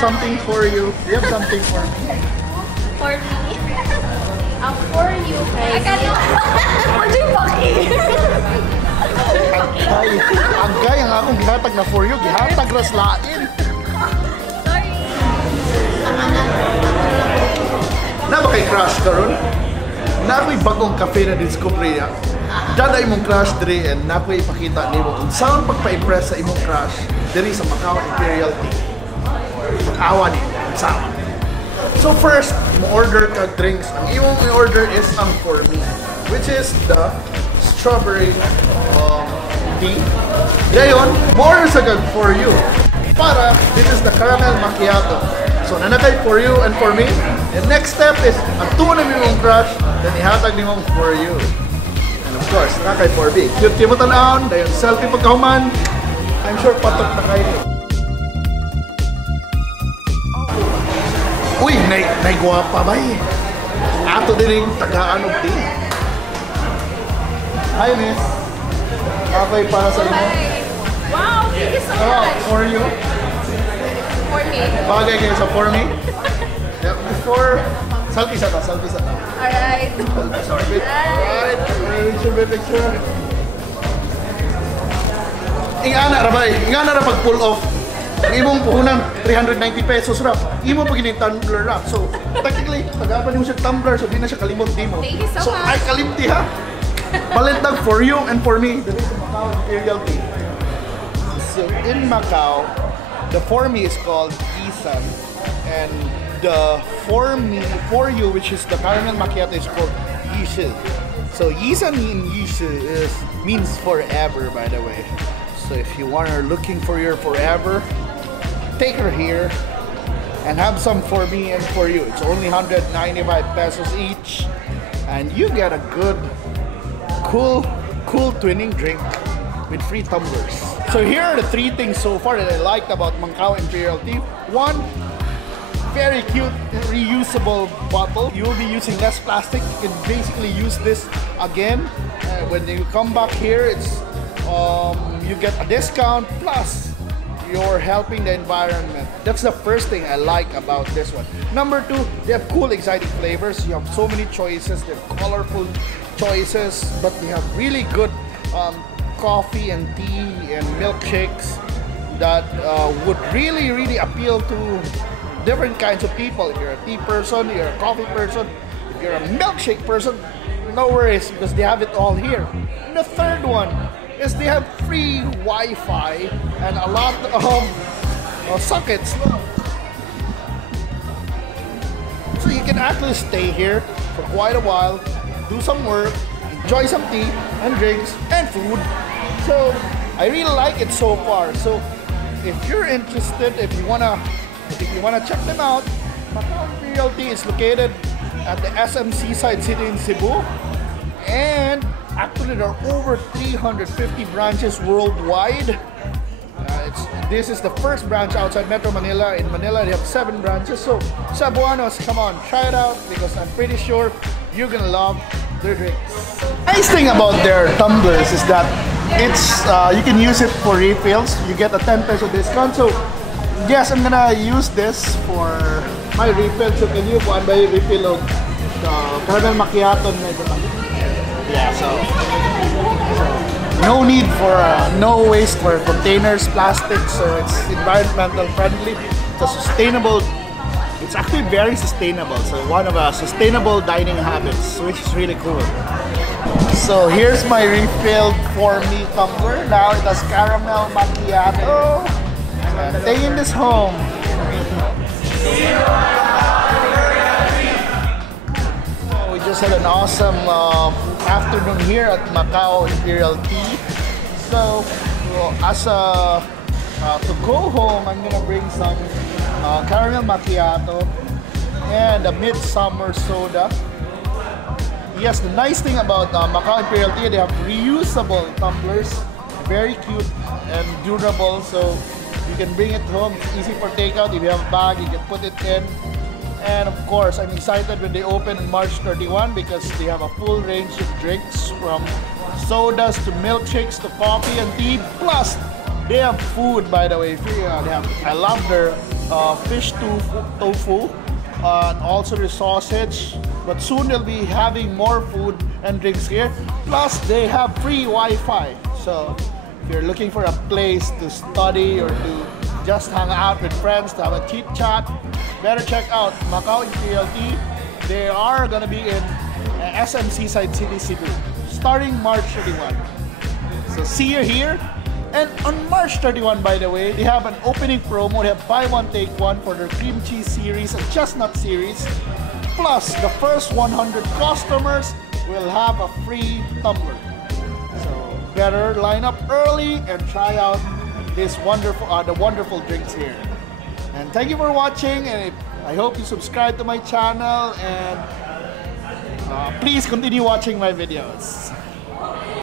something for you. Do you have something for me? For me? For you, guys. What do you Agay ang akong gihatag na for you. Gihatag ras lain. Sorry. Na ba kay crush karon? Na ako'y bagong cafe na discovery ya. Dada imong crush diri and na ako'y ipakita nimo kung saan pagpa-impress sa imong crush diri sa Macao Imperial Tea. Awa ni saan. So first, mo-order ka drinks. Ang imong i-order is ang for me, which is the strawberry tea. Gayon, more sa gag for you. Para, this is the caramel macchiato. So, nanakay for you and for me. And next step is, ang tuwa na mong crush, then ihatag ni mong for you. And of course, nakay for me. Cute kayo mo tanawon, dayon selfie pagkahuman. I'm sure patok na kayo. Uy, naigwapa ba eh? Ato din yung tagaan of tea. Hi, miss. Okay, para sa inyo. Wow, thank you so much. For you. For me. Bagay kayo sa for me. Yeah, before, selfie sa ta. Alright. Sorry. Alright. Picture. Ingana ra pag pull off. Ang imong puhunan 390 pesos ra. Imo pag gining tumbler ra. So, technically, tagapan mo siya tumbler so di na siya kalimot nimo. Thank you so much. Ay kalimti ha. Balintag for you and for me. This is Macao Imperial Tea. So in Macau, the for me is called Isan, and the for you, which is the caramel macchiato, is called Yishu. So Yisan in Yishu means forever, by the way. So if you are looking for your forever, take her here and have some for me and for you. It's only 195 pesos each, and you get a good, cool twinning drink with free tumblers. So here are the three things so far that I liked about Macao Imperial Tea. One, very cute reusable bottle. You will be using less plastic. You can basically use this again. When you come back here, it's you get a discount plus you're helping the environment. That's the first thing I like about this one. Number two, they have cool, exciting flavors. You have so many choices. They have colorful choices, but they have really good coffee and tea and milkshakes that would really appeal to different kinds of people. If you're a tea person, you're a coffee person, if you're a milkshake person, no worries because they have it all here. And the third one is they have free Wi-Fi and a lot of sockets. So you can actually stay here for quite a while, do some work, enjoy some tea and drinks and food. So I really like it so far. So if you're interested, if you wanna check them out, Macao Imperial Tea is located at the SM Seaside City in Cebu, and actually there are over 350 branches worldwide. This is the first branch outside Metro Manila. In Manila, they have 7 branches. So, Cebuanos, come on, try it out because I'm pretty sure you're gonna love their drinks. Nice thing about their tumblers is that it's you can use it for refills. You get a 10 peso discount. So, yes, I'm gonna use this for my refill. So, can you buy refill of caramel macchiato? Yeah, so no need for no waste for containers, plastic, so it's environmental friendly. It's a sustainable. It's actually very sustainable. So one of our sustainable dining habits, which is really cool. So here's my refilled for me tumbler. Now it has caramel macchiato. And taking this home. We just had an awesome afternoon here at Macao Imperial Tea. So, as to go home, I'm gonna bring some caramel macchiato and a midsummer soda. Yes, the nice thing about Macao Imperial Tea, they have reusable tumblers, very cute and durable. So you can bring it home. It's easy for takeout. If you have a bag, you can put it in. And of course, I'm excited when they open on March 31 because they have a full range of drinks from sodas to milkshakes to coffee and tea. Plus, they have food, by the way. I love their fish tofu, and also the sausage. But soon they'll be having more food and drinks here. Plus, they have free Wi-Fi. So if you're looking for a place to study or to just hang out with friends, to have a chit chat, better check out Macao Imperial Tea. They are gonna be in SM Seaside City, Cebu, starting March 31. So see you here. And on March 31, by the way, they have an opening promo. They have buy one, take one for their cream cheese series and chestnut series. Plus, the first 100 customers will have a free tumbler. So better line up early and try out this the wonderful drinks here. And thank you for watching. And I hope you subscribe to my channel, and please continue watching my videos.